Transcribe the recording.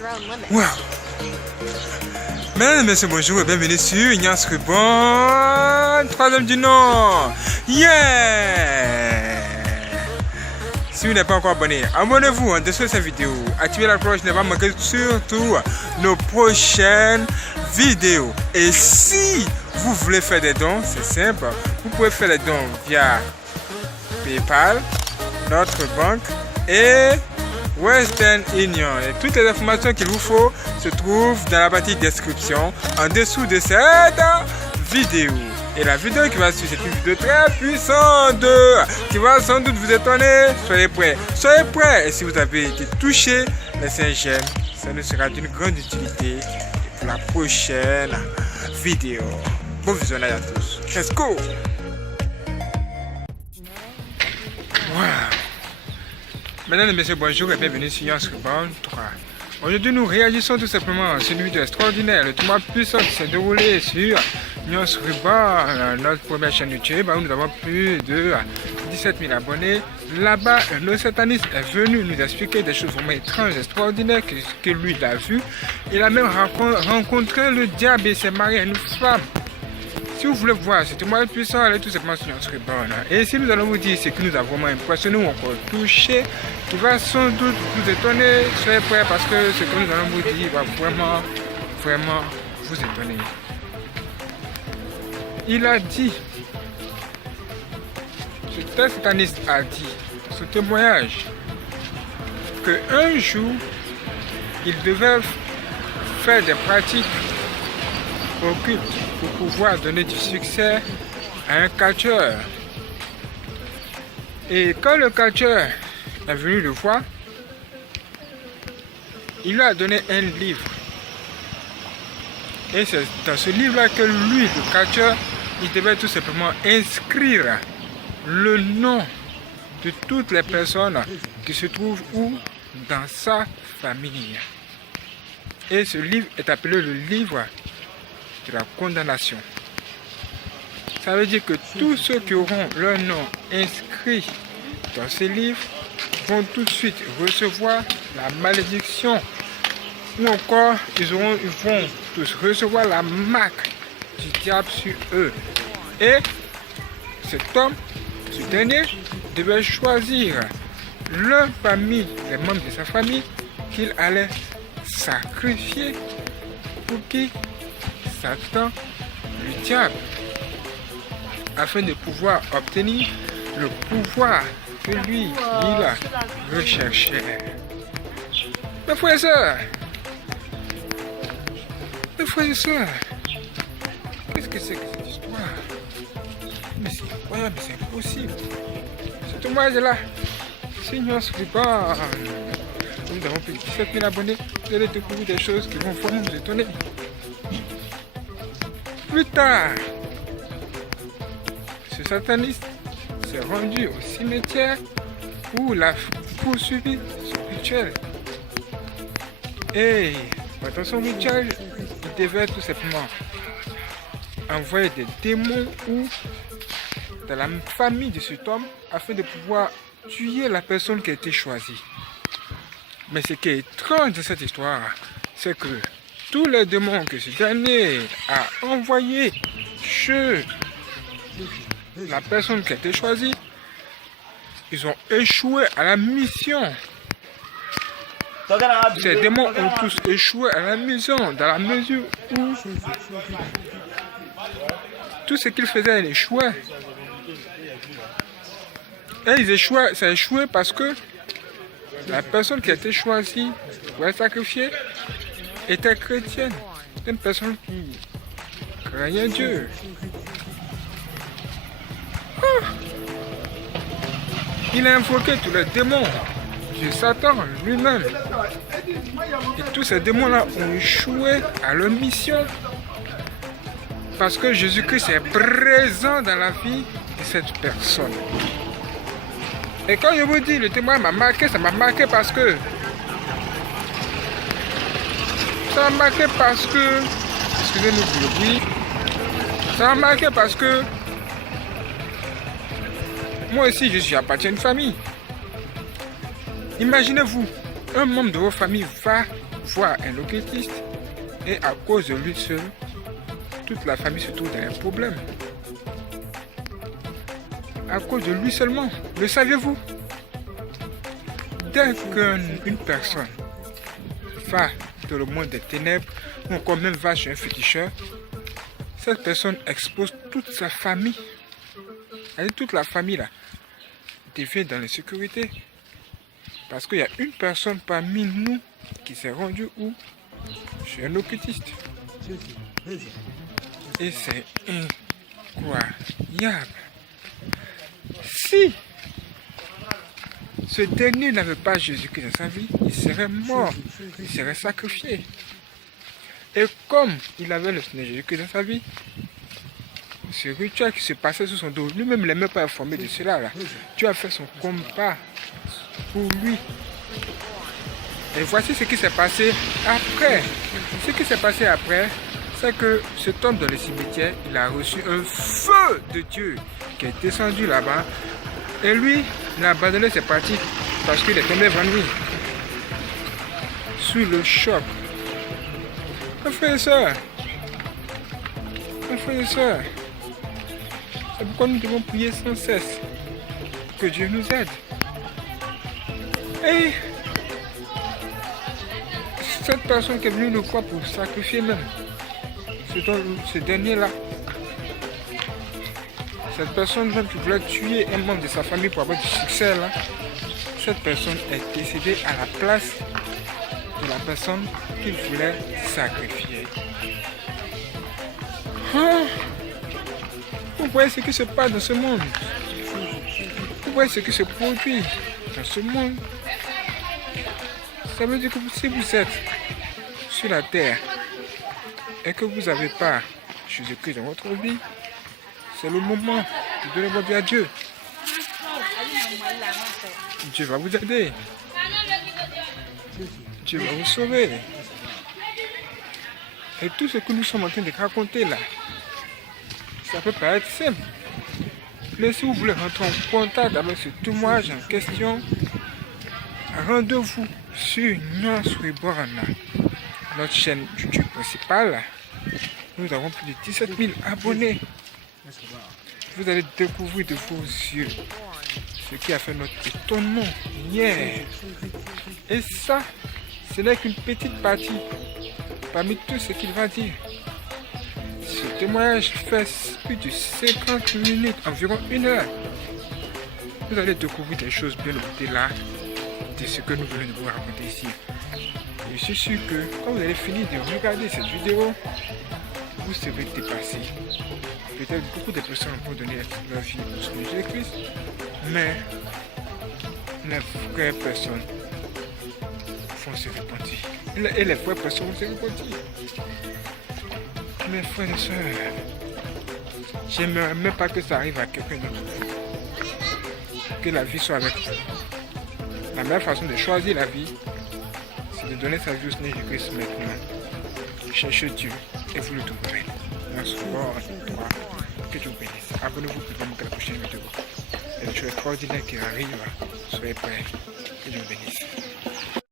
Wow. Mesdames et messieurs, bonjour et bienvenue sur Ignace Ruban, troisième du nom. Yeah! Si vous n'êtes pas encore abonné, abonnez-vous en dessous de cette vidéo. Activez la cloche, ne pas manquer surtout nos prochaines vidéos. Et si vous voulez faire des dons, c'est simple. Vous pouvez faire les dons via PayPal, notre banque et Western Union. Et toutes les informations qu'il vous faut se trouvent dans la partie description en dessous de cette vidéo. Et la vidéo qui va suivre, c'est une vidéo très puissante qui va sans doute vous étonner. Soyez prêts. Soyez prêts. Et si vous avez été touché, laissez un j'aime. Ça nous sera d'une grande utilité pour la prochaine vidéo. Bon visionnage à tous. Let's go. Wow. Mesdames et messieurs, bonjour et bienvenue sur Ignace Ruban 3. Aujourd'hui, nous réagissons tout simplement à une vidéo extraordinaire. Le tournoi puissant qui s'est déroulé sur Ignace Ruban, notre première chaîne YouTube, où nous avons plus de 17 000 abonnés. Là-bas, le sataniste est venu nous expliquer des choses vraiment étranges, extraordinaires que lui il a vu. Il a même rencontré le diable et s'est marié à une femme. Si vous voulez voir ce témoignage puissant, allez tout simplement sur Ignace Ruban. Et si nous allons vous dire ce qui nous a vraiment impressionné ou encore touché, qui va sans doute vous étonner, soyez prêts parce que ce que nous allons vous dire va vraiment vous étonner. Il a dit, ce sataniste a dit, ce témoignage, qu'un jour, il devait faire des pratiques occultes pour pouvoir donner du succès à un catcheur. Et quand le catcheur est venu le voir, il lui a donné un livre. Et c'est dans ce livre-là que lui, le catcheur, il devait tout simplement inscrire le nom de toutes les personnes qui se trouvent où dans sa famille. Et ce livre est appelé le livre de la condamnation. Ça veut dire que tous ceux qui auront leur nom inscrit dans ce livre vont tout de suite recevoir la malédiction, ou encore ils vont tous recevoir la marque du diable sur eux. Et cet homme, ce dernier, devait choisir l'un parmi les membres de sa famille qu'il allait sacrifier pour qui Satan, le diable, afin de pouvoir obtenir le pouvoir que lui, il recherchait. Mes frères et sœurs, qu'est-ce que c'est que cette histoire? Mais c'est incroyable, c'est impossible. Ce témoignage-là, c'est Ignace Ruban. Nous avons plus de 17 000 abonnés. Vous allez découvrir des choses qui vont vraiment vous étonner. Plus tard, ce sataniste s'est rendu au cimetière où il a poursuivi son rituel. Et dans son rituel, il devait tout simplement envoyer des démons ou dans la famille de cet homme afin de pouvoir tuer la personne qui a été choisie. Mais ce qui est étrange de cette histoire, c'est que tous les démons que ce dernier a envoyés chez la personne qui a été choisie, ils ont échoué à la mission. Ces démons ont tous échoué à la mission dans la mesure où tout ce qu'ils faisaient, ils échouaient. Et ils échouaient, ça a échoué parce que la personne qui a été choisie pour être sacrifiée était chrétienne. C'était une personne qui croyait Dieu. Il a invoqué tous les démons de Satan lui-même. Et tous ces démons-là ont échoué à leur mission. Parce que Jésus-Christ est présent dans la vie de cette personne. Et quand je vous dis, le témoin m'a marqué, ça m'a marqué parce que... Ça m'a marqué parce que... Excusez-nous pour le bruit. Ça m'a marqué parce que... Moi aussi, je suis appartient à une famille. Imaginez-vous, un membre de votre famille va voir un occultiste et à cause de lui seul, toute la famille se trouve dans un problème. À cause de lui seulement. Le saviez-vous? Dès qu'une personne va dans le monde des ténèbres ou encore même va chez un féticheur, cette personne expose toute sa famille. Toute la famille là devient dans l'insécurité. Parce qu'il y a une personne parmi nous qui s'est rendue où? Chez un occultiste. Et c'est incroyable. Si ce dernier n'avait pas Jésus-Christ dans sa vie, il serait mort, il serait sacrifié. Et comme il avait le Seigneur Jésus-Christ dans sa vie, ce rituel qui se passait sous son dos, lui-même il n'est même pas informé de cela. Là. Dieu a fait son combat pour lui. Et voici ce qui s'est passé après. Ce qui s'est passé après, c'est que cet homme dans le cimetière, il a reçu un feu de Dieu qui est descendu là-bas. Et lui, il a abandonné ses pratiques parce qu'il est tombé évanoui. Sous le choc. Mes frères et sœurs, c'est pourquoi nous devons prier sans cesse. Que Dieu nous aide. Et cette personne qui est venue nous voir pour sacrifier même, ce dernier-là, cette personne même qui voulait tuer un membre de sa famille pour avoir du succès là, cette personne est décédée à la place de la personne qu'il voulait sacrifier. Vous voyez ce qui se passe dans ce monde. Vous voyez ce qui se produit dans ce monde. Ça veut dire que si vous êtes sur la terre et que vous n'avez pas Jésus-Christ dans votre vie, c'est le moment de donner votre vie à Dieu. Dieu va vous aider. Dieu va vous sauver. Et tout ce que nous sommes en train de raconter là, ça peut paraître simple. Mais si vous voulez rentrer en contact avec ce témoignage en question, rendez-vous sur Nuance Reborn, notre chaîne YouTube principale. Nous avons plus de 17 000 abonnés. Vous allez découvrir de vos yeux ce qui a fait notre étonnement hier. Et ça, ce n'est qu'une petite partie parmi tout ce qu'il va dire. Ce témoignage fait plus de 50 minutes, environ 1 heure. Vous allez découvrir des choses bien au-delà de ce que nous voulons vous raconter ici. Et je suis sûr que quand vous allez finir de regarder cette vidéo, vous serez dépassé. Peut-être beaucoup de personnes vont donner leur vie au Seigneur Jésus-Christ, mais les vraies personnes vont se repentir. Et les vraies personnes vont se repentir. Mes frères et sœurs, j'aimerais même pas que ça arrive à quelqu'un d'autre. Que la vie soit avec vous. La meilleure façon de choisir la vie, c'est de donner sa vie au Seigneur Jésus-Christ maintenant. Cherchez Dieu et vous le trouverez. Merci pour que Dieu vous bénisse. Abonnez-vous pour ne pas manquer la prochaine vidéo. Il y a des choses extraordinaires qui arrivent. Soyez prêts. Que Dieu vous bénisse.